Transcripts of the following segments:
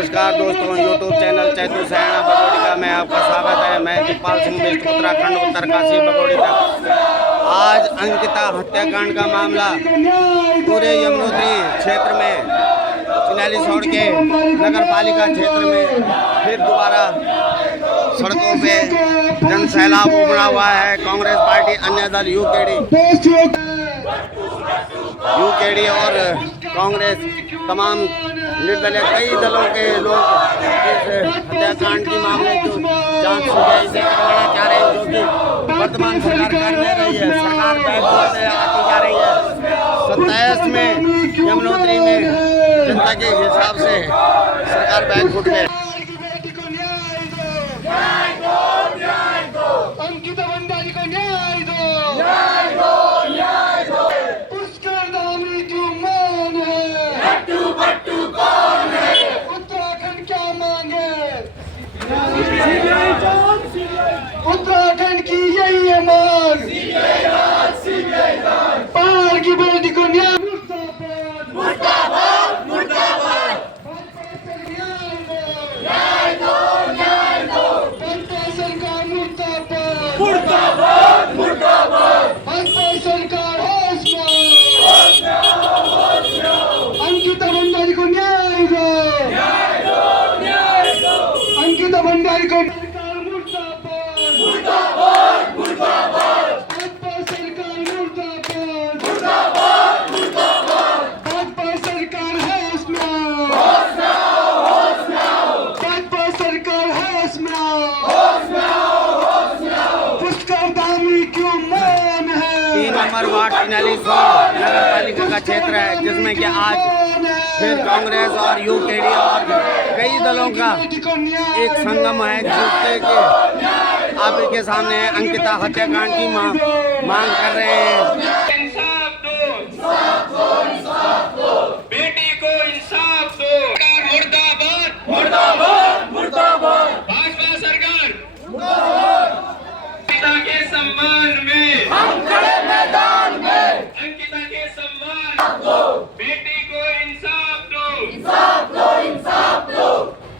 नमस्कार दोस्तों, YouTube channel Chaitu सैना बगोड़ी का मैं आपका स्वागत है। मैं दीपपाल सिंह बिष्ट, उत्तराखंड उत्तरकाशी बगोड़ी तक। आज अंकिता हत्याकांड का मामला पूरे यमुनोत्री क्षेत्र में चिन्याली छोड़ के नगर पालिका क्षेत्र में फिर दोबारा सड़कों पे जन सैलाब उमड़ा हुआ है। कांग्रेस पार्टी, अन्य दल यूकेडी और कांग्रेस तमाम निर्दलीय कई दलों के लोग इस हत्याकांड के मामले की जांच सीबीआई से करवाना चाह रहे हैं, जो कि वर्तमान सरकार कर नहीं रही है। सरकार बैकफुट से आती जा रही है। 27 में यमुनोत्री में जनता के हिसाब से सरकार बैकफुट में। अंकिता भंडारी को न्याय दो, न्याय दो, न्याय दो। पुष्कर धामी क्यों मान है? भट्टू कौन है? उत्तराखंड क्या मांगे? उत्तराखंड की यही है मांग। पहाड़ की बेटी को न्याय। मुर्दाबाद, मुर्दाबाद। न्याय दो, न्याय दो। सरकार मुर्दाबाद, मुर्दाबाद, मुर्दाबाद। सरकार अंकिता भंडारी को न्याय दो, न्याय दो, न्याय दो। अंकिता भंडारी को सरकार मुर्दाबाद, मुर्दाबाद, मुर्दाबाद। सरकार मुर्दाबाद, मुर्दाबाद, मुर्दाबाद। भाजपा सरकार होश में आओ, होश में आओ, होश में आओ। भाजपा सरकार होश में आओ, होश में आओ, होश में आओ। पुष्कर धामी क्यों मान है? 3 नंबर वार्ड चिन्याली नगर पालिका का क्षेत्र है, जिसमें कि आज फिर कांग्रेस और यूकेडी और कई दलों का एक संगम है, जिससे कि आपके सामने अंकिता हत्याकांड की मांग कर रहे हैं। इंसाफ दो, इंसाफ दो, इंसाफ दो। बेटी को इंसाफ दो। मुर्दाबाद, मुर्दाबाद, मुर्दाबाद। भाजपा सरकार मुर्दाबाद। अंकिता के सम्मान में हम खड़े मैदान में। अंकिता के सम्मान दो। बेटी को इंसाफ दो, इंसाफ दो, इंसाफ दो।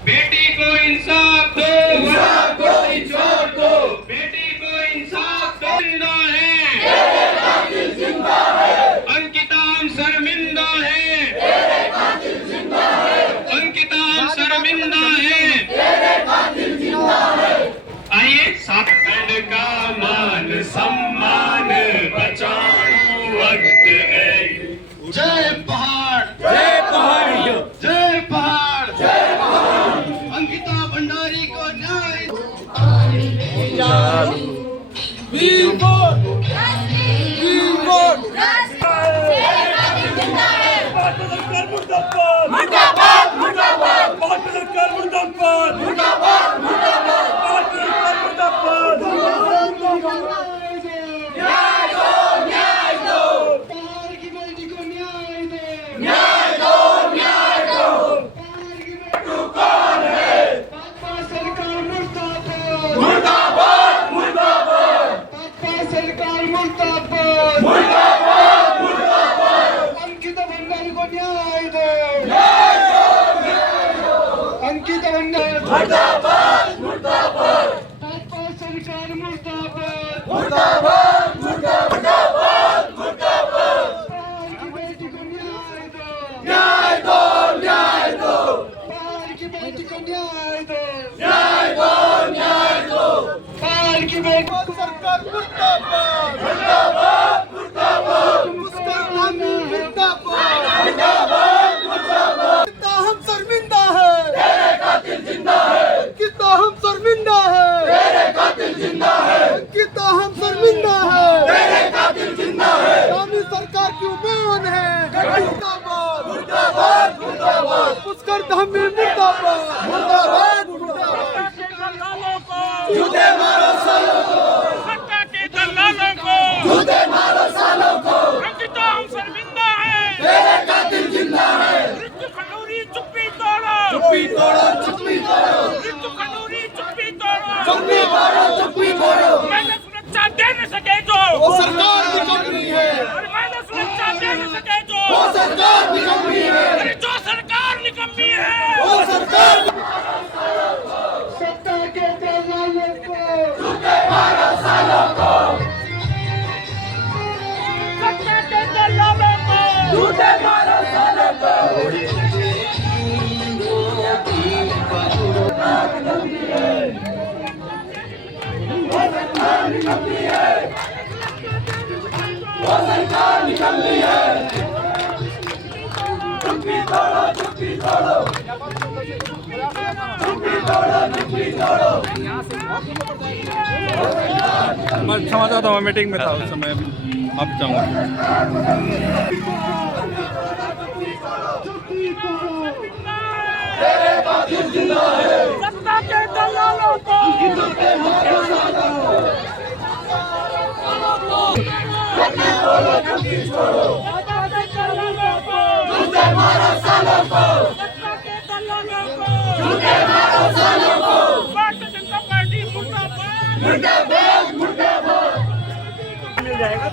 बेटी को इंसाफ दो, इंसाफ दो, इंसाफ दो। बेटी को इंसाफ दो। जिंदा है, तेरे कातिल जिंदा है। अंकिता हम शर्मिंदा है, तेरे कातिल जिंदा है। अंकिता हम शर्मिंदा है, तेरे कातिल जिंदा है। आइए साखंड का मान सम्मान बचाओ वक्त है। जय पहाड़, जय पहाड़, जय पहाड़, जय पहाड़। अंकिता भंडारी को न्याय। मुर्दाबाद, मुर्दाबाद। मुर्दाबाद, मुर्दाबाद। मुर्दाबाद, मुर्दाबाद। न्याय दो, न्याय दो। पहाड़ की बेटी को न्याय दो, न्याय दो, न्याय दो। पहाड़ की बेटी कौन है? भाजपा सरकार मुर्दाबाद, मुर्दाबाद, मुर्दाबाद। भाजपा सरकार मुर्दाबाद, मुर्दाबाद, मुर्दाबाद। अंकिता भंडारी को न्याय दो, न्याय दो, न्याय दो। अंकिता भंडारी मुर्दाबाद, मुर्दाबाद। भाजपा सरकार मुर्दाबाद, मुर्दाबाद, मुर्दाबाद, मुर्दाबाद। पहाड़ की बेटी को न्याय दो, न्याय दो, न्याय दो। पहाड़ की बेटी को न्याय दो, न्याय दो, न्याय दो। पहाड़ की बेटी को सरकार मुर्दाबाद, मुर्दाबाद, मुर्दाबाद। पुष्कर धामी मुर्दाबाद, मुर्दाबाद, मुर्दाबाद। कितना हम शर्मिंदा है, तेरे कातिल जिंदा है। कितना हम शर्मिंदा है, तेरे कातिल जिंदा है। कितना हम शर्मिंदा है, तेरे कातिल जिंदा है। धामी सरकार क्यों मान है? मुर्दाबाद, मुर्दाबाद, मुर्दाबाद। पुष्कर धामी मुर्दाबाद, मुर्दाबाद, मुर्दाबाद। जूते मारो सालों को, सत्ता के दलालों को। जूते मारो सालों को। अंकिता हम शर्मिंदा है, तेरे कातिल जिंदा है। ऋतु खंडूरी चुप्पी तोड़ो, चुप्पी तोड़ो, चुप्पी तोड़ो। ऋतु खंडूरी चुप्पी तोड़ो, चुप्पी तोड़ो, चुप्पी तोड़ो। मैंने सुरक्षा दे न सके जो वो सरकार निकम्मी है। और मैंने सुरक्षा दे न सके जो वो सरकार निकम्मी है। जो सरकार निकम्मी है, वो सरकार मैं क्षमा चाहता हूँ, मीटिंग में था उस समय, अब जाऊँगा। सत्ता के दलालों को भारतीय जनता पार्टी मुर्दाबाद मिल जाएगा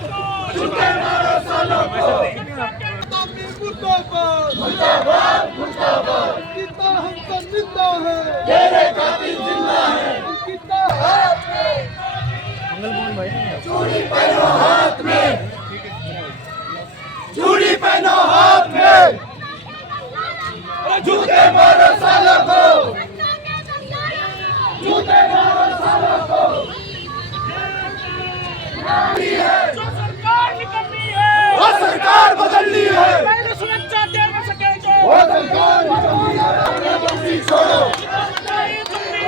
कितना हमका जिंदा है, तेरे कातिल जिंदा है, कितना हाथ में चूड़ी पहनो हाथ में, चूड़ी पहनो हाथ में, जूते मारो सालों को, जूते मारो सालों को। जो सरकार निकलनी है वो सरकार बदलनी है, पहले सुरक्षा दे न सके जो वो सरकार बदलनी है, बंदी छोड़ो, नहीं तुमने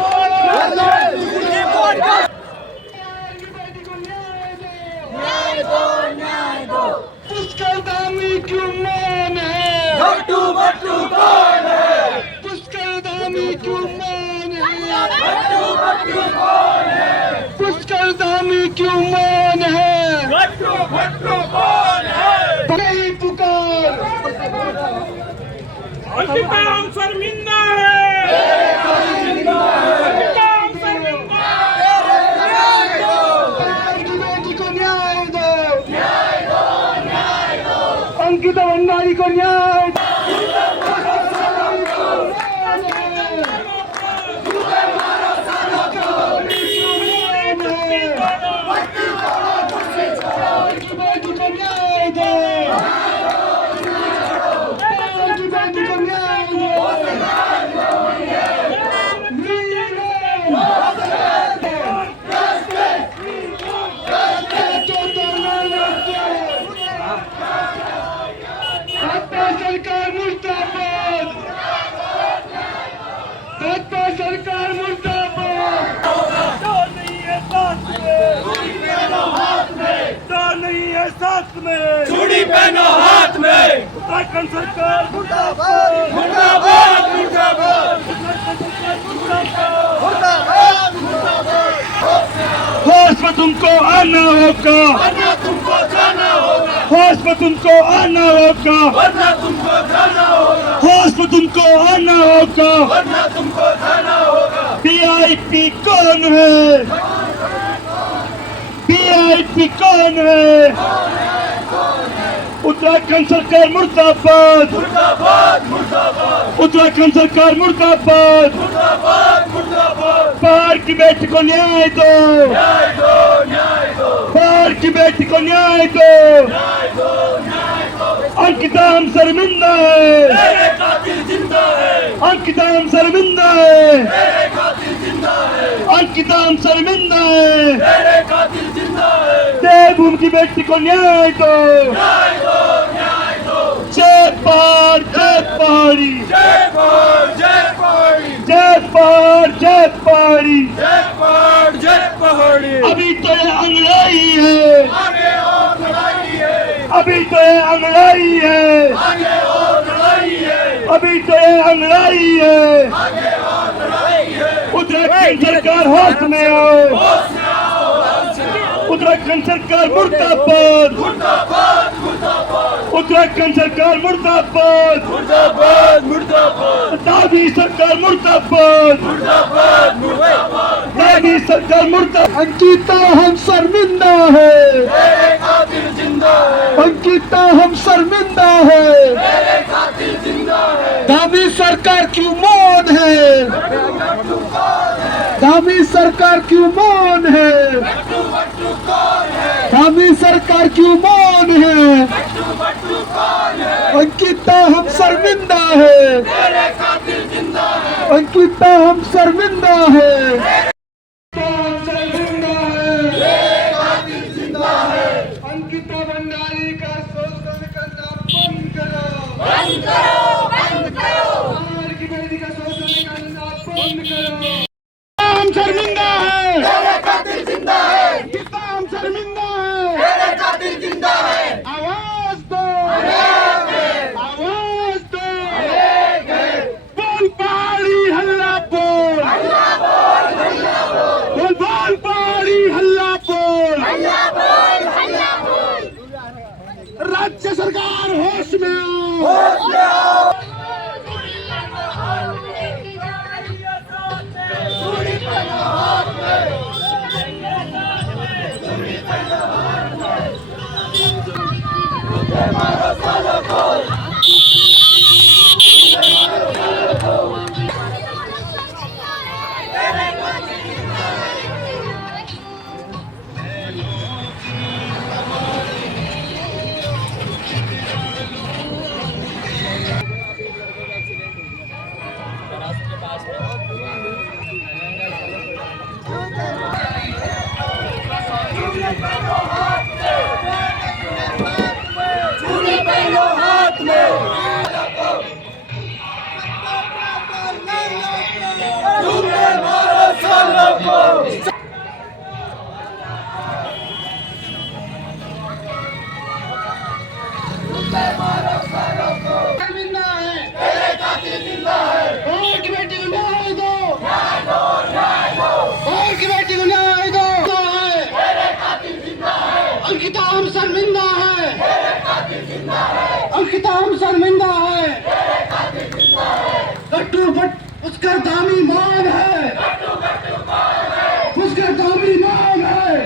पुष्कर धामी क्यों मौन है, भट्टू भट्टू कौन है, पुष्कर धामी क्यों मौन है, भट्टू भट्टू कौन है, पुष्कर धामी क्यों मौन है, भट्टू भट्टू कौन है, नहीं पुकार, अंकिता हम शर्मिंदा है, अंकिता हम शर्मिंदा की बेटी को न्याय दो, अंकिता भंडारी को न्याय दो। बेटी को न्याय दो, बेटी को न्याय सरकार मुर्दाबाद, भाजपा सरकार मुर्दाबाद। डर नहीं है साथ में, डर नहीं है साथ में, चूड़ी पहनो हाथ में, उत्तराखंड सरकार मुर्दाबाद, मुर्दाबाद मुर्दाबाद उत्तराखंड सरकार मुर्दाबाद। होश में तुमको आना होगा, वरना तुमको जाना होगा, होश में तुमको आना होगा, वरना तुमको जाना होगा, होश में तुमको आना होगा, वरना तुमको जाना होगा। वीआईपी कौन है, वीआईपी कौन है, उत्तराखंड सरकार मुर्दाबाद, मुर्दाबाद मुर्दाबाद, उत्तराखंड सरकार मुर्दाबाद, मुर्दाबाद मुर्दाबाद। पहाड़ की बेटी को न्याय दो, न्याय दो, न्याय दो, पहाड़ की बेटी को न्याय दो, न्याय दो, न्याय दो। अंकिता हम शर्मिंदा है, तेरे कातिल जिंदा है, अंकिता हम शर्मिंदा है, तेरे कातिल जिंदा है, अंकिता हम शर्मिंदा है, तेरे कातिल जिंदा है। देवभूमि की बेटी को न्याय दो, न्याय दो, न्याय दो। जय पहाड़ जय पहाड़ी, जय पहाड़ जय पहाड़ी, जय पहाड़ जय पहाड़ी, जय पहाड़ जय पहाड़ी। अभी तो ये अंगड़ाई है, आगे और लड़ाई है, अभी तो ये अंगड़ाई है, आगे और लड़ाई है, अभी तो ये अंगड़ाई है, आगे और लड़ाई है। उत्तराखंड सरकार होश में आओ, उत्तराखंड सरकार मुर्दाबाद, मुर्दाबाद मुर्दाबाद, उत्तराखंड सरकार मुर्दाबाद, मुर्दाबाद मुर्दाबाद, दादी सरकार मुर्दाबाद, मुर्दाबाद मुर्दाबाद, दादी सरकार मुर्दाबाद। अंकिता हम शर्मिंदा है, तेरे कातिल जिंदा है, अंकिता हम शर्मिंदा है, तेरे कातिल जिंदा है। दादी सरकार क्यों मौन है, दादी सरकार क्यों मौन है, दादी सरकार क्यों मौन है, अंकिता हम शर्मिंदा है, तेरे कातिल जिंदा है, अंकिता हम शर्मिंदा है, शर्मिंदा है, तेरे कातिल जिंदा है। अंकिता भंडारी का शोषण करना बंद करो, बंद करो, में आओ। जिंदा है, तेरे कातिल जिंदा है। और की बेटी को न्याय दो, न्याय दो, न्याय दो। और की बेटी को न्याय दो। तेरे कातिल जिंदा है। अंकिता हम शर्मिंदा है, तेरे कातिल जिंदा है। अंकिता हम शर्मिंदा है, तेरे कातिल जिंदा है। गट्टू भट्ट उसका दामी मान है, गट्टू गट्टू मान है। उसका दामी मान है।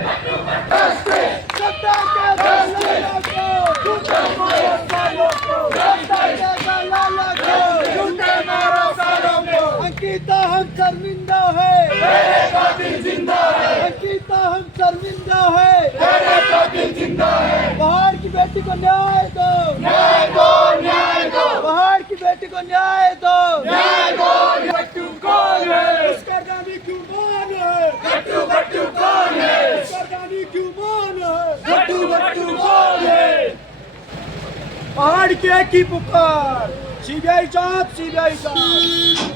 अंकिता हम शर्मिंदा है, तेरे कातिल जिंदा है। अंकिता हम शर्मिंदा है। तेरे कातिल जिंदा है। पहाड़ की बेटी को न्याय दो, न्याय दो, न्याय दो। पहाड़ की बेटी को न्याय दो। न्याय दो। गट्टू कौन है? उसका दामी क्यों मान है? गट्टू गट्टू कौन है? उसका दामी क्यों मान है? गट्टू गट्टू कौन है? पहाड़ की पुकार, सीबीआई जांच, सीबीआई जांच।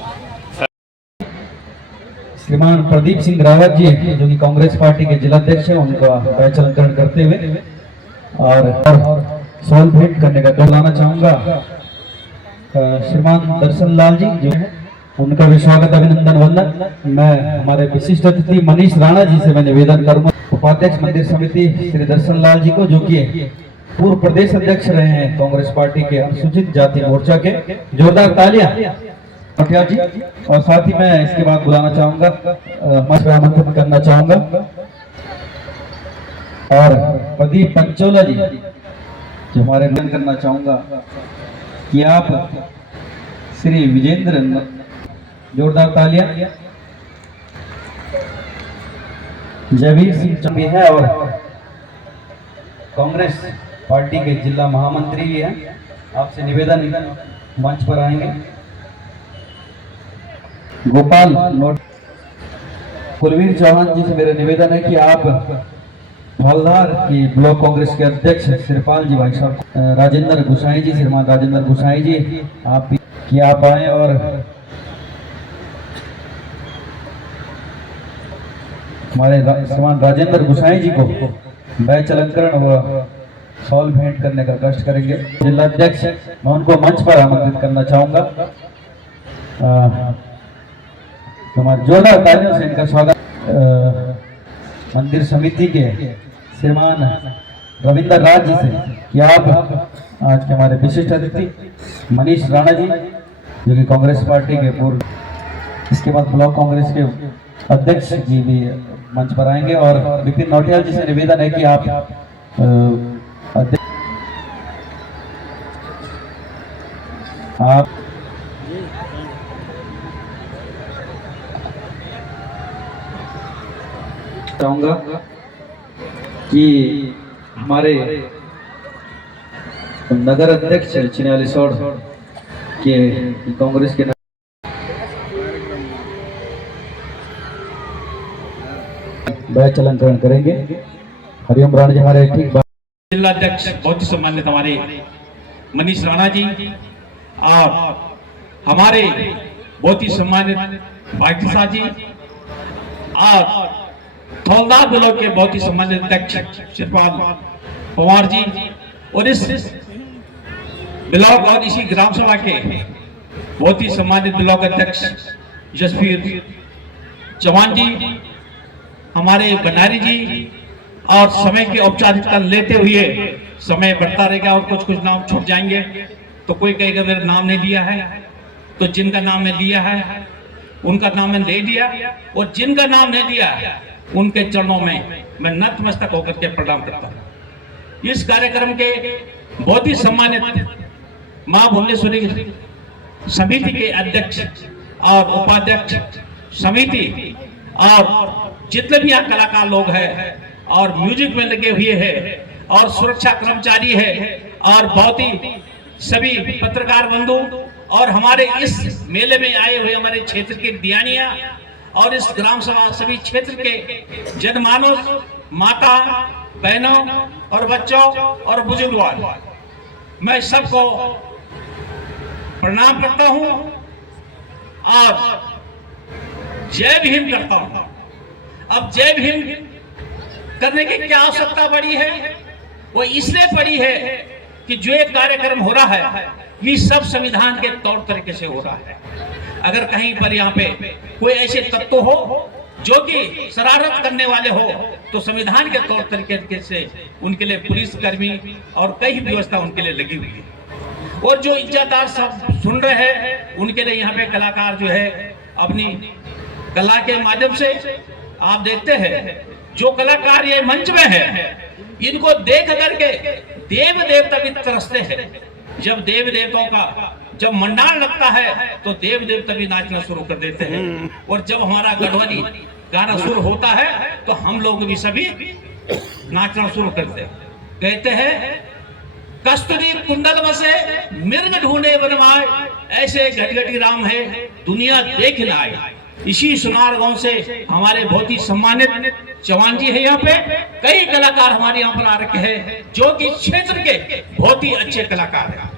श्रीमान प्रदीप सिंह रावत जी जो कि कांग्रेस पार्टी के जिलाध्यक्ष हैं, उनका बैच अलंकरण करते हुए और सवाल भेंट करने का बुलाना चाहूंगा। श्रीमान दर्शन लाल जी जो है उनका भी स्वागत अभिनंदन वंदन। मैं हमारे विशिष्ट अतिथि मनीष राणा जी से मैं निवेदन करूंगा, उपाध्यक्ष मंदिर समिति श्री दर्शन लाल जी को, जो कि पूर्व प्रदेश अध्यक्ष रहे हैं कांग्रेस पार्टी के अनुसूचित जाति मोर्चा के। जोरदार तालियां पटिया जी। और साथ ही मैं इसके बाद बुलाना चाहूंगा, आमंत्रित करना चाहूंगा और प्रदीप पंचोला जी जो हमारे निवेदन करना चाहूंगा कि आप श्री विजेंद्र, जोरदार तालियां। जयवीर सिंह चंबी है और कांग्रेस पार्टी के जिला महामंत्री भी हैं। आपसे निवेदन मंच पर आएंगे। गोपाल नोट कुलवीर चौहान जी से मेरा निवेदन है कि आप हवलदार की ब्लॉक कांग्रेस के अध्यक्ष श्रीपाल जी भाई साहब, राजेंद्र गुसाई जी, श्रीमान राजेंद्र गुसाई जी, आप कि आप आए और हमारे श्रीमान राजेंद्र गुसाई जी को बैच अलंकरण व सॉल भेंट करने का कष्ट करेंगे। जिलाध्यक्ष मैं उनको मंच पर आमंत्रित करना चाहूंगा। हमारे जोरदार तालियों से इनका स्वागत। मंदिर समिति के श्रीमान रविंदर राज जी से कि आप आज के हमारे विशिष्ट अतिथि मनीष राणा जी जो कि कांग्रेस पार्टी के पूर्व, इसके बाद ब्लॉक कांग्रेस के अध्यक्ष जी भी मंच पर आएंगे। और विपिन नौटियाल जी से निवेदन है कि आप चाहूंगा कि हमारे नगर अध्यक्ष चिन्यालीसौड़ के कांग्रेस के बैच अलंकरण करेंगे। हरिओम राणा जी हमारे ठीक जिलाध्यक्ष बहुत ही सम्मानित हमारे मनीष राणा जी, और हमारे बहुत ही सम्मानित भाईसा जी, और हवलदार ब्लॉक के बहुत ही सम्मानित अध्यक्ष शिवपाल पवार जी, और इस ब्लॉक और इसी ग्राम सभा के बहुत ही सम्मानित ब्लॉक अध्यक्ष जसवीर चौहान जी, हमारे भंडारी जी, और समय की औपचारिकता लेते हुए समय बढ़ता रहेगा और कुछ कुछ नाम छूट जाएंगे। तो कोई कहेगा मेरा नाम नहीं लिया है, तो जिनका नाम मैं लिया है उनका नाम मैं ले लिया, और जिनका नाम नहीं लिया उनके चरणों में मैं नतमस्तक होकर के प्रणाम करता हूँ। इस कार्यक्रम के बहुत ही सम्मानित मां भुवनेश्वरी समिति के अध्यक्ष और उपाध्यक्ष समिति और जितने भी यहाँ कलाकार लोग हैं और म्यूजिक में लगे हुए हैं और सुरक्षा कर्मचारी है और बहुत ही सभी पत्रकार बंधु और हमारे इस मेले में आए हुए हमारे क्षेत्र के दियानिया और इस ग्राम सभा सभी क्षेत्र के जनमानस, माता बहनों और बच्चों और बुजुर्गों, मैं सबको प्रणाम करता हूं और जय भीम करता हूं। अब जय भीम करने की क्या आवश्यकता पड़ी है? वो इसलिए पड़ी है कि जो एक कार्यक्रम हो रहा है ये सब संविधान के तौर तरीके से हो रहा है। अगर कहीं पर यहाँ पे कोई ऐसे तत्व हो जो कि शरारत करने वाले हो तो संविधान के तौर तरीके से उनके लिए पुलिस कर्मी और कई व्यवस्था उनके लिए लगी हुई है। और जो इज्जतदार सब सुन रहे हैं उनके लिए यहाँ पे कलाकार जो है अपनी कला के माध्यम से आप देखते हैं जो कलाकार ये मंच में है इनको देख करके देव देवता भी तरसते हैं। जब देव देवताओं का जब मंडान लगता है तो देव देवता भी नाचना शुरू कर देते हैं। और जब हमारा गढ़वाली गाना शुरू होता है तो हम लोग भी सभी नाचना शुरू करते हैं। कहते हैं कस्तूरी कुंडल बसे मिर्ग ढूंढे बनवाए, ऐसे घटघटी राम है दुनिया देख न आए। इसी सुनार गांव से हमारे बहुत ही सम्मानित चौहान जी है। यहाँ पे कई कलाकार हमारे यहाँ पर आ रखे हैं जो कि क्षेत्र के बहुत ही अच्छे कलाकार हैं,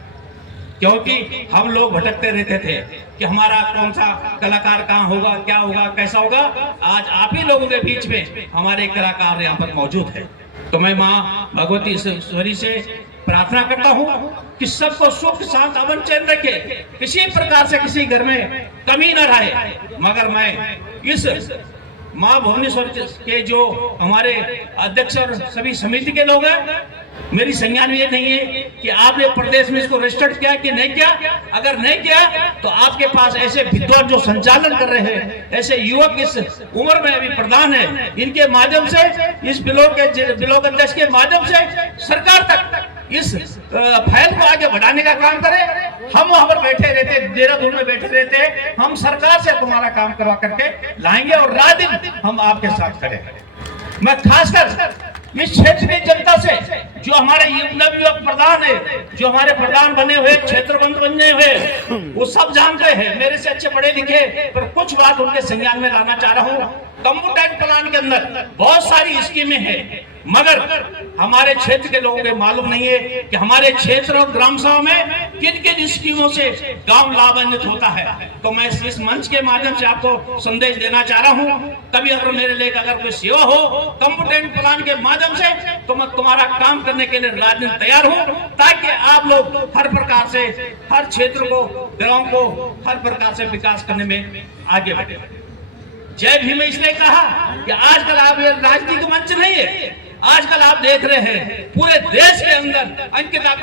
क्योंकि हम लोग भटकते रहते थे कि हमारा कौन सा कलाकार कहाँ होगा, क्या होगा, कैसा होगा। आज आप ही लोगों के बीच में हमारे कलाकार यहाँ पर मौजूद है। तो मैं माँ भगवती ईश्वरी से प्रार्थना करता हूँ कि सबको सुख शांत अमन चैन रखे, किसी प्रकार से किसी घर में कमी न रहे। मगर मैं इस माँ भुवनेश्वर के जो हमारे अध्यक्ष और सभी समिति के लोग हैं, मेरी संज्ञान ये नहीं है कि आपने प्रदेश में इसको रजिस्टर्ड किया कि नहीं किया। अगर नहीं किया तो आपके पास ऐसे विद्वान जो संचालन कर रहे हैं, ऐसे युवक इस उम्र में अभी प्रधान है, इनके माध्यम से इस ब्लॉक अध्यक्ष के माध्यम से सरकार तक इस फाइल को आगे बढ़ाने का काम करें। हम वहां पर बैठे रहते, देहरादून में बैठे रहते, हम सरकार से तुम्हारा काम करवा करके लाएंगे और रात दिन हम आपके साथ खड़े हैं। मैं खासकर इस क्षेत्र की जनता से जो हमारे नवयुवक प्रधान है, जो हमारे प्रधान बने हुए, क्षेत्रबंद बने हुए, वो सब जानते हैं, मेरे से अच्छे पढ़े लिखे, पर कुछ बात उनके संज्ञान में लाना चाह रहा हूँ। कंप्यूटर प्लान के अंदर बहुत सारी स्कीमें हैं, मगर हमारे क्षेत्र के लोगों को मालूम नहीं है कि हमारे क्षेत्र और ग्राम सभा में किन किन स्कीमों से गांव लाभान्वित होता है। तो मैं इस मंच के माध्यम से आपको संदेश देना चाह रहा हूं। कभी अगर मेरे लिए अगर कोई सेवा हो कंप्यूटर प्लान के माध्यम से तो मैं तुम्हारा काम करने के लिए राजनीति तैयार हूं, ताकि आप लोग हर प्रकार से हर क्षेत्र को, गांव को हर प्रकार से विकास करने में आगे बढ़े। जय भीम इसलिए कहा कि आजकल आप ये राजनीतिक मंच नहीं है, आजकल आप देख रहे हैं पूरे देश के अंदर अंकिता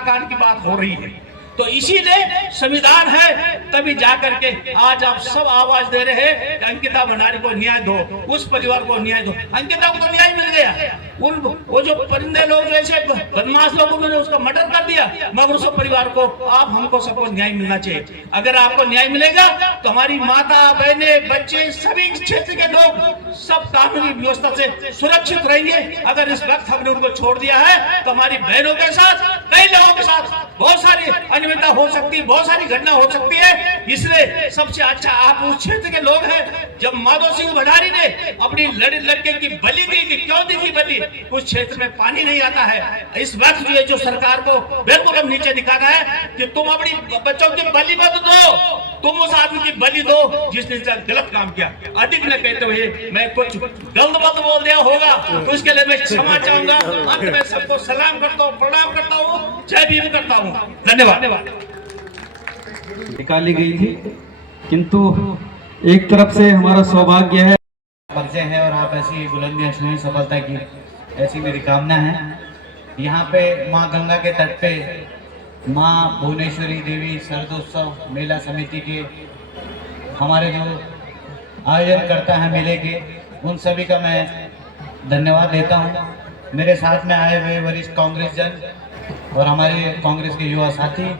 कांड की बात हो रही है। तो इसीलिए संविधान है, तभी जाकर के आज आप सब आवाज दे रहे हैं कि अंकिता भंडारी को न्याय दो, उस परिवार को न्याय दो। अंकिता को तो न्याय मिल गया, वो जो परिंदे लोग जो ऐसे बदमाश लोग उन्होंने उसका मर्डर कर दिया, मगर उस परिवार को आप हमको सबको न्याय मिलना चाहिए। अगर आपको न्याय मिलेगा तो हमारी माता बहने बच्चे सभी क्षेत्र के लोग सब कानूनी व्यवस्था से सुरक्षित रहेंगे। अगर इस वक्त हमने उनको छोड़ दिया है तो हमारी बहनों के साथ, कई लोगों के साथ बहुत सारी अनियमितता हो सकती है, बहुत सारी घटना हो सकती है। इसलिए सबसे अच्छा आप उस क्षेत्र के लोग हैं। जब माधव सिंह भंडारी ने अपनी लड़के की बलि दी थी, क्यों दी थी बलि? उस क्षेत्र में पानी नहीं आता है। इस वक्त जो सरकार को बिल्कुल हम नीचे दिखाना है कि तुम अपनी बच्चों की बलि मत दो, तुम उस आदमी की बलि दो जिसने गलत काम किया। अधिक न कहते हुए मैं कुछ गलत मत बोल दिया होगा तो इसके लिए मैं क्षमा चाहूंगा। अंत में सबको सलाम करता हूँ, प्रणाम करता हूँ, जय भीम करता हूँ। धन्यवाद। निकाली गई थी, किंतु एक तरफ से हमारा सौभाग्य है परिचय है और आप ऐसी बुलंदियां छुएं सफलता की, ऐसी मेरी कामना है। यहाँ पे माँ गंगा के तट पे माँ भुवनेश्वरी देवी शरदोत्सव मेला समिति के हमारे जो आयोजन करता है मेले के, उन सभी का मैं धन्यवाद देता हूँ। मेरे साथ में आए हुए वरिष्ठ कांग्रेस जन और हमारे कांग्रेस के युवा साथी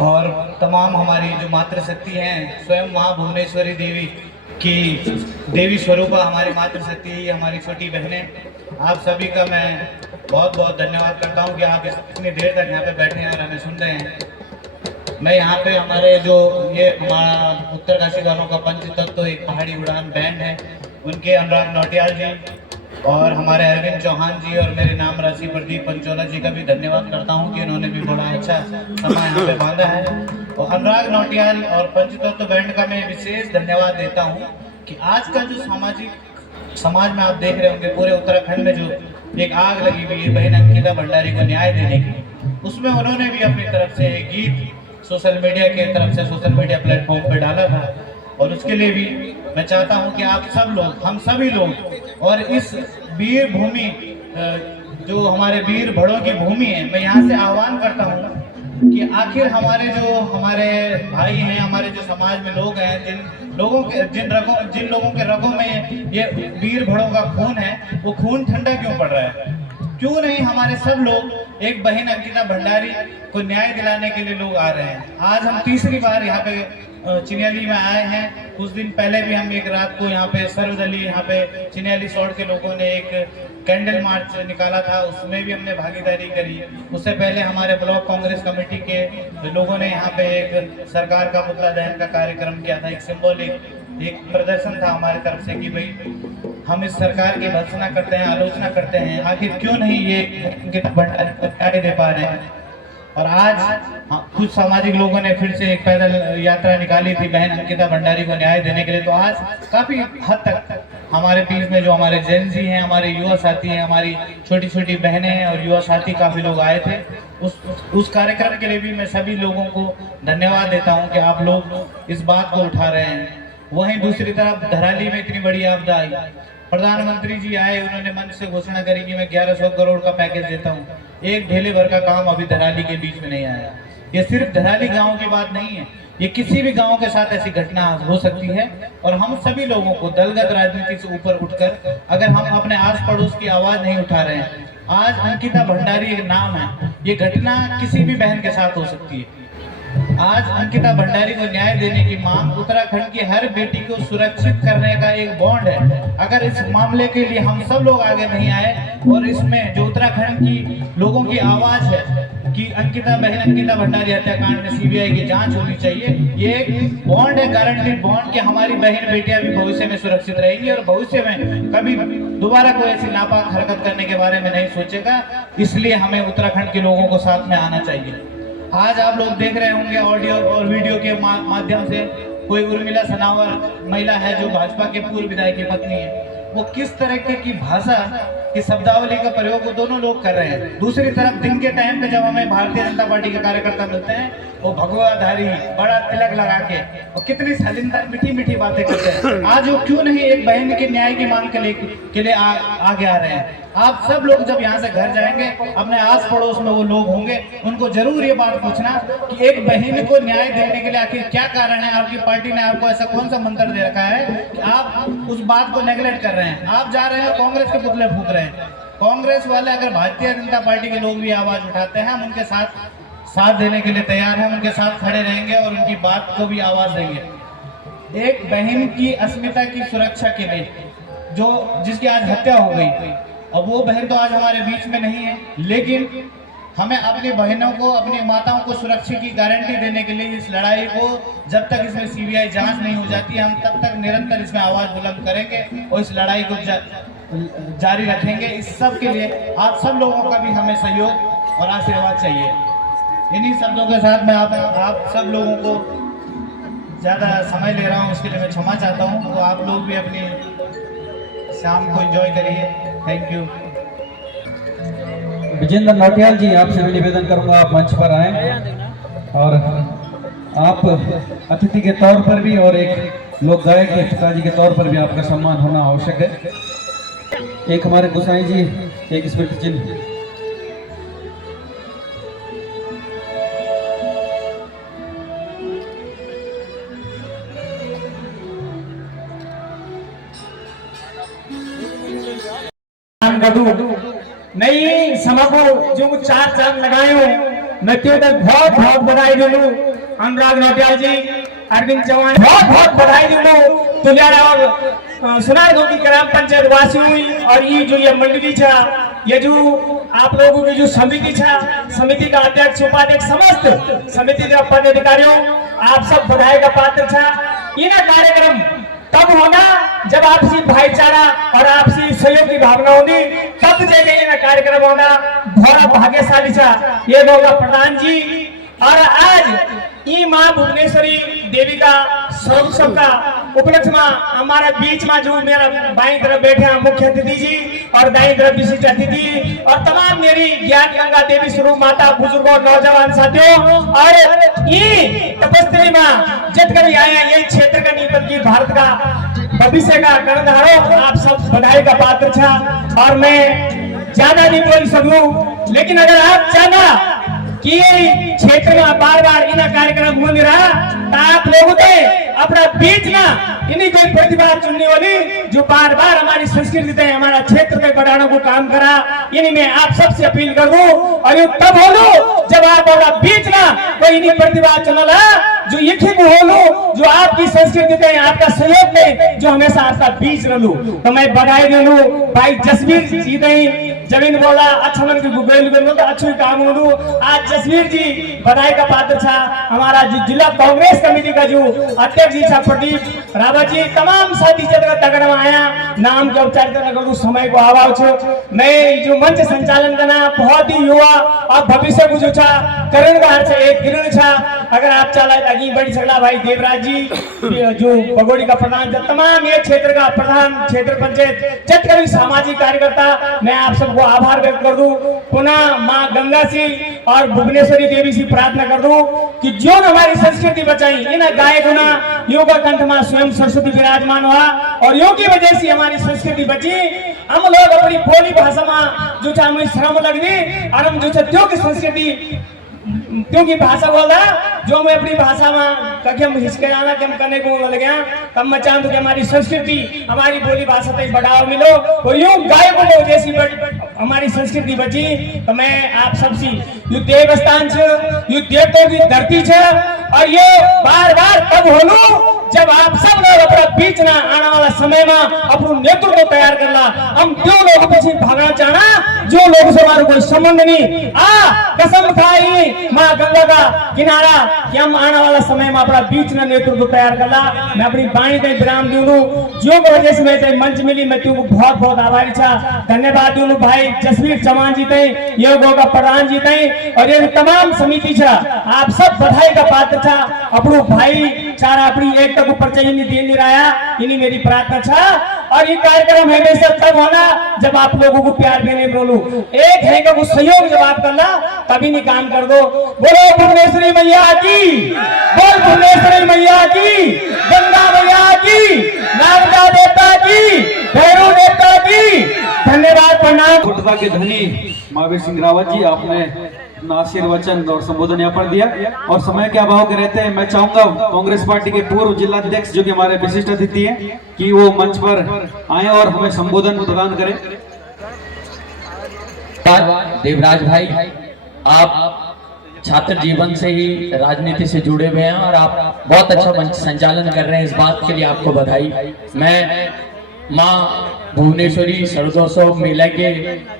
और तमाम हमारी जो मातृशक्ति हैं, स्वयं माँ भुवनेश्वरी देवी की देवी स्वरूपा हमारी मातृशक्ति ही हमारी छोटी बहनें, आप सभी का मैं बहुत बहुत धन्यवाद करता हूँ कि आप इतनी देर तक यहाँ पे बैठे हैं और हमें सुन रहे हैं। मैं यहाँ पे हमारे जो ये हमारा उत्तरकाशी वालों का पंचतत्व एक पहाड़ी उड़ान बैंड है, उनके अनुराग नौटियाल जी और हमारे अरविंद चौहान जी और मेरे नाम राशि प्रदीप पंचोला जी का भी धन्यवाद करता हूं कि उन्होंने भी बड़ा अच्छा समय यहाँ पे बांधा है। और अनुराग नौटियाल और पंचतत्व बैंड का मैं विशेष धन्यवाद देता हूं कि आज का जो समाज में आप देख रहे होंगे पूरे उत्तराखंड में जो एक आग लगी हुई है बहन अंकिता भंडारी को न्याय देने की, उसमें उन्होंने भी अपनी तरफ से एक गीत सोशल मीडिया के तरफ से सोशल मीडिया प्लेटफॉर्म पर डाला था और उसके लिए भी मैं चाहता हूं कि आप सब लोग, हम सभी लोग और इस वीर भूमि जो हमारे वीर भड़ों की भूमि है, मैं यहाँ से आह्वान करता हूँ कि आखिर हमारे भाई हैं, हमारे जो समाज में लोग हैं, जिन लोगों के रगों में ये वीर भड़ों का खून है, वो खून ठंडा क्यों पड़ रहा है? क्यों नहीं हमारे सब लोग एक बहन अंकिता भंडारी को न्याय दिलाने के लिए लोग आ रहे हैं। आज हम तीसरी बार यहाँ पे चिन्याली में आए हैं। कुछ दिन पहले भी हम एक रात को यहाँ पे सर्वदलीय यहाँ पे चिन्याली सौड़ के लोगों ने एक कैंडल मार्च निकाला था, उसमें भी हमने भागीदारी करी। उससे पहले हमारे ब्लॉक कांग्रेस कमेटी के लोगों ने यहाँ पे एक सरकार का पुतला दहन का कार्यक्रम किया था। एक सिंबॉलिक एक प्रदर्शन था हमारी तरफ से कि भाई हम इस सरकार की भर्त्सना करते हैं, आलोचना करते हैं, आखिर क्यों नहीं ये अंकिता भंडारी दे पा रहे हैं। और आज कुछ सामाजिक लोगों ने फिर से एक पैदल यात्रा निकाली थी बहन अंकिता भंडारी को न्याय देने के लिए। तो आज काफी हद तक हमारे बीच में जो हमारे जेनजी हैं, हमारे युवा साथी हैं, हमारी छोटी छोटी बहनें हैं और युवा साथी काफी लोग आए थे। उस कार्यक्रम के लिए भी मैं सभी लोगों को धन्यवाद देता हूं कि आप लोग इस बात को उठा रहे हैं। वहीं दूसरी तरफ धराली में इतनी बड़ी आपदा आई, प्रधानमंत्री जी आए, उन्होंने मंच से घोषणा करी कि मैं 1100 करोड़ का पैकेज देता हूं। एक ढेले भर का काम अभी धराली के बीच में नहीं आया। ये सिर्फ धराली गांव की बात नहीं है, ये किसी भी गांव के साथ ऐसी घटना हो सकती है। और हम सभी लोगों को दलगत राजनीति से ऊपर उठकर अगर हम अपने आस पड़ोस की आवाज नहीं उठा रहे हैं, आज अंकिता भंडारी एक नाम है, ये घटना किसी भी बहन के साथ हो सकती है। आज अंकिता भंडारी को न्याय देने की मांग उत्तराखंड की हर बेटी को सुरक्षित करने का एक बॉन्ड है। अगर इस मामले के लिए हम सब लोग आगे नहीं आए और इसमें जो उत्तराखंड की लोगों की आवाज है कि बहन अंकिता भंडारी हत्याकांड में सीबीआई की जांच होनी चाहिए, ये एक बॉन्ड है, गारंटीड बॉन्ड कि हमारी बहन बेटियां भी भविष्य में सुरक्षित रहेंगी और भविष्य में कभी दोबारा कोई ऐसी नापाक हरकत करने के बारे में नहीं सोचेगा। इसलिए हमें उत्तराखंड के लोगों को साथ में आना चाहिए। आज आप लोग देख रहे होंगे ऑडियो और वीडियो के माध्यम से, कोई उर्मिला सनावर महिला है जो भाजपा के पूर्व विधायक की पत्नी है, वो किस तरह की भाषा की शब्दावली का प्रयोग वो दोनों लोग कर रहे हैं। दूसरी तरफ दिन के टाइम पे जब हमें भारतीय जनता पार्टी के कार्यकर्ता मिलते हैं, वो भगवाधारी बड़ा तिलक लगा के और कितनी शालीनता मीठी मीठी बातें करते हैं। आज वो क्यों नहीं एक बहन के न्याय की मांग के लिए आगे आ रहे हैं। आप सब लोग जब यहाँ से घर जाएंगे, अपने आस पड़ोस में वो लोग होंगे, उनको जरूर ये बात पूछना कि एक बहन को न्याय देने के लिए आखिर क्या कारण है। आपकी पार्टी ने आपको ऐसा कौन सा मंत्र दे रखा है कि आप उस बात को नेगलेक्ट कर रहे हैं। आप जा रहे हैं कांग्रेस के पुतले फूंक रहे हैं। कांग्रेस वाले अगर भारतीय जनता पार्टी के लोग भी आवाज उठाते हैं, हम उनके साथ देने के लिए तैयार हैं, उनके साथ खड़े रहेंगे और उनकी बात को भी आवाज देंगे। एक बहन की अस्मिता की सुरक्षा के लिए जिसकी आज हत्या हो गई, अब वो बहन तो आज हमारे बीच में नहीं है, लेकिन हमें अपनी बहनों को, अपनी माताओं को सुरक्षा की गारंटी देने के लिए इस लड़ाई को जब तक इसमें सीबीआई जांच नहीं हो जाती, हम तब तक निरंतर इसमें आवाज बुलंद करेंगे और इस लड़ाई को जारी रखेंगे। इस सब के लिए आप सब लोगों का भी हमें सहयोग और आशीर्वाद चाहिए। इन्हीं शब्दों के साथ मैं आप सब लोगों को ज़्यादा समय ले रहा हूँ, उसके लिए मैं क्षमा चाहता हूँ। तो आप लोग भी अपनी शाम को एंजॉय करिए। Thank you. विजेंद्र नौटियाल जी, आपसे मैं निवेदन करूंगा आप मंच पर आए और आप अतिथि के तौर पर भी और एक लोक गायक के पिताजी के तौर पर भी आपका सम्मान होना आवश्यक है। एक हमारे गोसाई जी एक स्मृति चिन्ह प्रणाम कर दूं। नई सभा को जो 4 चांद लगाए हो मैं तो बहुत बहुत बधाई दूं। अनुराग नौटियाल जी, अरविंद चौहान बहुत बहुत बधाई दूं। तुलियाड़ा और सुनार गांव की ग्राम पंचायत वासियों और ये मंडली छा, ये जो आप लोगों की जो समिति छा, समिति का अध्यक्ष उपाध्यक्ष समस्त समिति के पदाधिकारियों आप सब बधाई का पात्र छा। इन कार्यक्रम तब होगा जब आपसी भाईचारा और आपसी सहयोग की भावना होगी, तब जगह कार्यक्रम होगा। बहुत भाग्यशाली छा ये लोग प्रधान जी। और आज ये माँ भुवनेश्वरी देवी का सर्वोत्सव का उपलक्ष्य में हमारा बीच में जो मेरा बाईं तरफ बैठे हैं मुख्य अतिथि जी और दाईं तरफ विशिष्ट अतिथि और तमाम मेरी ज्ञान गंगा देवी स्वरूप माता बुजुर्गों और नौजवान साथियों और ये तपस्वी में जब कभी आए हैं यही क्षेत्र का नीपत की भारत का भविष्य का कर्णधारो आप सब बधाई का पात्र था। और मैं ज्यादा नहीं बोल सकूं, लेकिन अगर आप चाहना कि क्षेत्र में बार बार इन कार्यक्रम हो नहीं रहा तो आप लोगों ने अपना बीच ना इन्हीं कोई प्रतिभा चुनने वाली जो बार बार हमारी संस्कृति से हमारा क्षेत्र में बढ़ाने को काम करा, इन्हीं में आप सबसे अपील कर दूं। और ये तब हो लो जब आप अपना बीच ना कोई इन्हीं प्रतिभा चुनला जो एक ही हो लो जो आपकी संस्कृति में आपका सहयोग में जो हमेशा आपका बीच रहूं। तो मैं बधाई दे लूं भाई जसवीर जी जमीन बोला अच्छा मन की गुगल तो अच्छी काम हो। आज जसवीर जी बधाई का पात्र था। हमारा जो जिला कांग्रेस कमेटी का जो अध्यक्ष जी था प्रदीप रावत जी, तमाम साथी जगह तगड़ में आया नाम के औपचारिकता करूँ समय को आवाज छो। मैं जो मंच संचालन करना बहुत ही युवा और भविष्य को जो था करण का से एक किरण था। अगर आप चला आगे बढ़ सकला भाई देवराज जी जो बगोड़ी का प्रधान, तमाम ये क्षेत्र का प्रधान क्षेत्र पंचायत जब सामाजिक कार्यकर्ता, मैं आप सबको आभार व्यक्त कर दूं। पुनः माँ गंगा से और भुवनेश्वरी देवी से प्रार्थना कर दूं कि जो हमारी संस्कृति बचाई इन गाय गुना योग कंठ में स्वयं सरस्वती विराजमान हुआ और योग की वजह से हमारी संस्कृति बची। हम लोग अपनी बोली भाषा में जो हमें श्रम लगनी और हम जो त्यों की संस्कृति क्योंकि भाषा बोल रहा जो मैं अपनी भाषा में कभी हम हिचकिचाना कि हम करने को लग गया कम मैं चाहूँ कि हमारी संस्कृति हमारी बोली भाषा तक बढ़ावा मिलो और यूं गाय बोलो जैसी हमारी संस्कृति बची। तो मैं आप सबसे यु देवस्थान से यु देवताओं की धरती से और ये बार बार तब हो जब आप सब लोग अपना बीच ना आने वाला समय में अपना नेतृत्व तैयार करना। हम क्यों लोग पीछे भागना चाहना जो लोगों से हमारा कोई संबंध नहीं। कसम खाई माँ गंगा का किनारा कि हम आने वाला समय में अपना बीच ना नेतृत्व तैयार करना। मैं अपनी वाणी तक विराम दूं जो वजह से मैं मंच मिली मैं तुमको बहुत बहुत आभारी था। धन्यवाद दूं भाई जसवीर चौहान जी तई योग का प्रधान जी तई और ये तमाम समिति छा आप सब बधाई का पात्र था। अपनो भाई चारा अपनी एक को परिचय नहीं दे नहीं रहा इन्हीं मेरी प्रार्थना था। और ये कार्यक्रम हमेशा तब होना जब आप लोगों को प्यार देने बोलूं एक है को सहयोग जब आप करना तभी नहीं काम कर दो। बोलो भुवनेश्वरी मैया की, बोल भुवनेश्वरी मैया की, गंगा मैया की, नारदा देवता की, भैरव देवता की। धन्यवाद प्रणाम। कुटुंबा के धनी महावीर सिंह रावत जी आपने आशीर्वचन और संबोधन यहाँ पर दिया और समय के अभाव के रहते हैं मैं चाहूंगा कांग्रेस पार्टी के पूर्व जिलाध्यक्ष जो कि हमारे विशिष्ट अतिथि हैं कि वो मंच पर आए और हमें संबोधन प्रदान करें। देवराज भाई आप छात्र जीवन से ही राजनीति से जुड़े हुए हैं और आप बहुत अच्छा मंच संचालन कर रहे हैं, इस बात के लिए आपको बधाई। मैं माँ भुवनेश्वरी सर्वोत्सव मेला के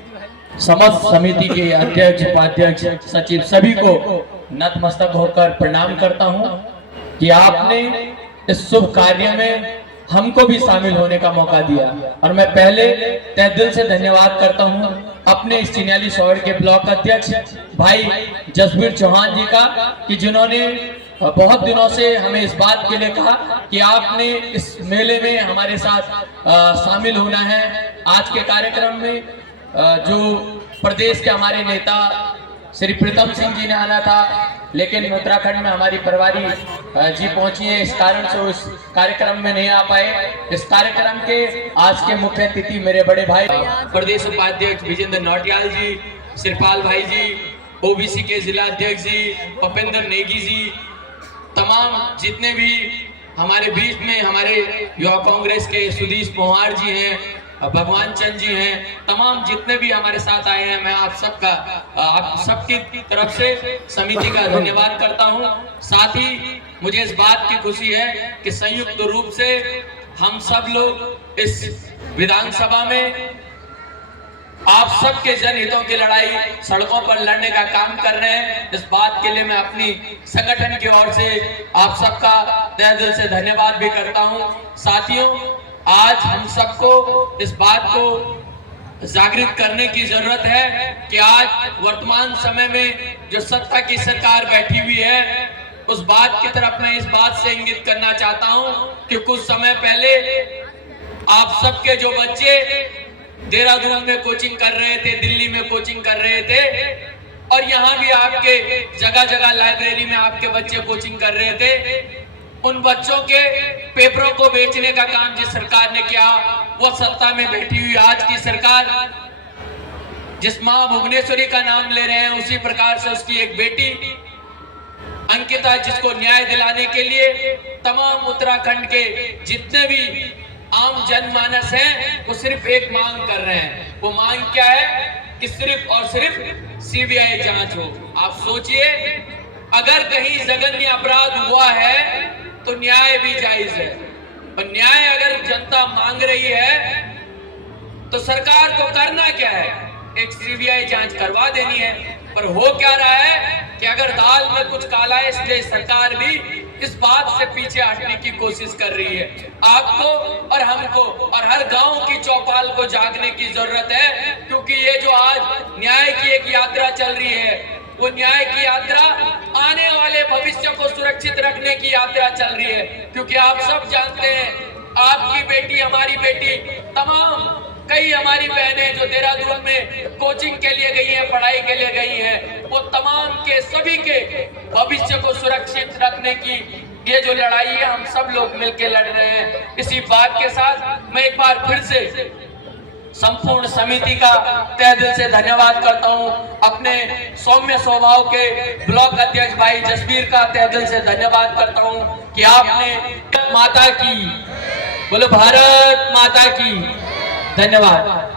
समस्त समिति के अध्यक्ष उपाध्यक्ष सचिव सभी को नतमस्तक होकर प्रणाम करता हूं कि आपने इस शुभ कार्य में हमको भी शामिल होने का मौका दिया। और मैं पहले तहे दिल से धन्यवाद करता हूं अपने इस चिन्याली शहर के ब्लॉक अध्यक्ष भाई जसवीर चौहान जी का कि जिन्होंने बहुत दिनों से हमें इस बात के लिए कहा कि आपने इस मेले में हमारे साथ शामिल होना है। आज के कार्यक्रम में जो प्रदेश के हमारे नेता श्री प्रीतम सिंह जी ने आना था लेकिन उत्तराखंड में हमारी परवारी जी पहुंची है, इस कारण से उस कार्यक्रम में नहीं आ पाए। इस कार्यक्रम के आज के मुख्य अतिथि मेरे बड़े भाई प्रदेश उपाध्यक्ष विजेंद्र नौटियाल जी, सिरपाल भाई जी, ओबीसी के जिला अध्यक्ष जी भूपेंद्र नेगी जी, तमाम जितने भी हमारे बीच में हमारे युवा कांग्रेस के सुधीश पोहार जी हैं, भगवान चंद जी हैं, तमाम जितने भी हमारे साथ आए हैं, मैं आप सबकी तरफ से समिति का धन्यवाद करता हूं। साथ ही मुझे इस बात की खुशी है कि संयुक्त रूप से हम सब लोग इस विधानसभा में आप सबके जनहितों की लड़ाई सड़कों पर लड़ने का काम कर रहे हैं। इस बात के लिए मैं अपनी संगठन की ओर से आप सबका तहे दिल से धन्यवाद भी करता हूं। साथियों, आज हम सबको इस बात को जागृत करने की जरूरत है कि आज वर्तमान समय में जो सत्ता की सरकार बैठी हुई है, उस बात की तरफ मैं इस बात से इंगित करना चाहता हूं कि कुछ समय पहले आप सबके जो बच्चे देहरादून में कोचिंग कर रहे थे, दिल्ली में कोचिंग कर रहे थे, और यहाँ भी आपके जगह जगह लाइब्रेरी में आपके बच्चे कोचिंग कर रहे थे, उन बच्चों के पेपरों को बेचने का काम जिस सरकार ने किया, वो सत्ता में बैठी हुई आज की सरकार जिस मां भुवनेश्वरी का नाम ले रहे हैं, उसी प्रकार से उसकी एक बेटी अंकिता, जिसको न्याय दिलाने के लिए तमाम उत्तराखंड के जितने भी आम जनमानस हैं, वो सिर्फ एक मांग कर रहे हैं। वो मांग क्या है कि सिर्फ और सिर्फ सीबीआई जांच हो। आप सोचिए, अगर कहीं जघन्य अपराध हुआ है तो न्याय भी जायज है, और न्याय अगर जनता मांग रही है तो सरकार को करना क्या है, एक सीबीआई जांच करवा देनी है। पर हो क्या रहा है कि अगर दाल में कुछ काला है, इसलिए सरकार भी इस बात से पीछे हटने की कोशिश कर रही है। आपको और हमको और हर गांव की चौपाल को जागने की जरूरत है, क्योंकि ये जो आज न्याय की एक यात्रा चल रही है, वो न्याय की यात्रा आने वाले भविष्य को सुरक्षित रखने की यात्रा चल रही है। क्योंकि आप सब जानते हैं, आपकी बेटी, हमारी बेटी, तमाम कई हमारी बहनें जो देहरादून में कोचिंग के लिए गई हैं, पढ़ाई के लिए गई हैं, वो तमाम के सभी के भविष्य को सुरक्षित रखने की ये जो लड़ाई है, हम सब लोग मिलकर लड़ रहे हैं। इसी बात के साथ मैं एक बार फिर से संपूर्ण समिति का तहे दिल से धन्यवाद करता हूं। अपने सौम्य स्वभाव के ब्लॉक अध्यक्ष भाई जसबीर का तहे दिल से धन्यवाद करता हूं कि आपने माता की, बोलो भारत माता की, धन्यवाद।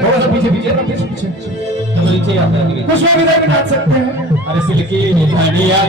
थोड़ा सा पीछे पीछे पीछे कुछ लोग इधर भी नाच सकते हैं। अरे सिल्की धनिया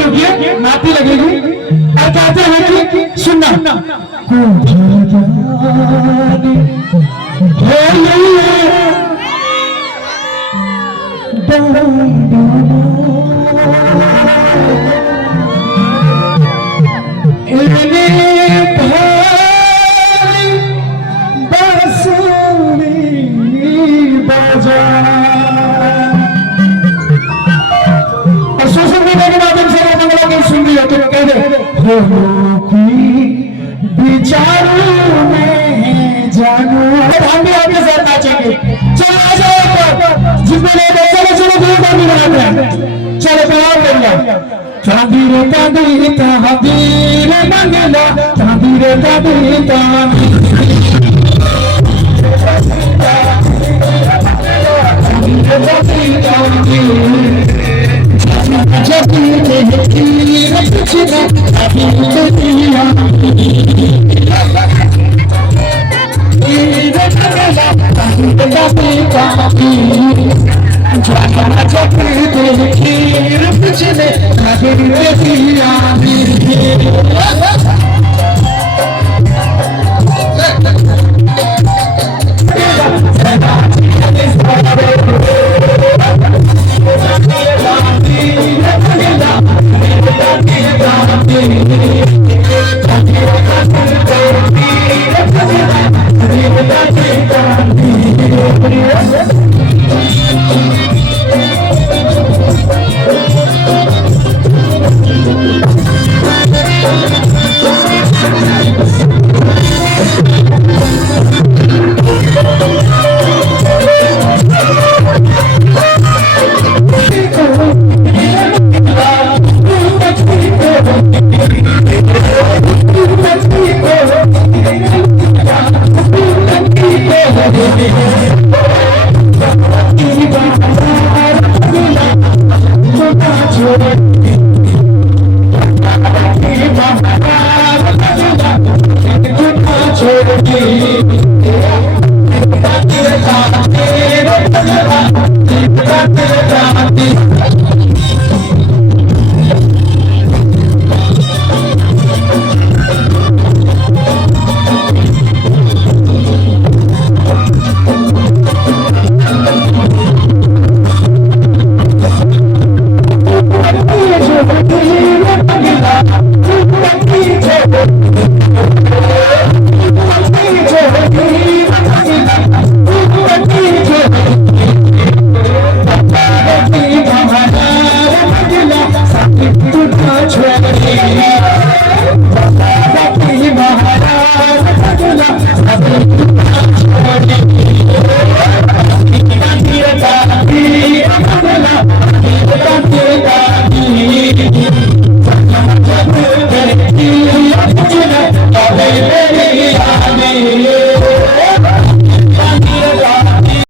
रुकिए नाती लगेगी और कहते हैं कि सुनना सोशल मीडिया के माध्यम से सुन रही हो तो कह दे विचारों में जानू हम भी आपके साथ नाचेंगे। चलो आ जाओ जिसमें चलो चलो दूर भी बनाते हैं। चलो तैयार करिए चांदी रे तहदीर मंगला चांदी रे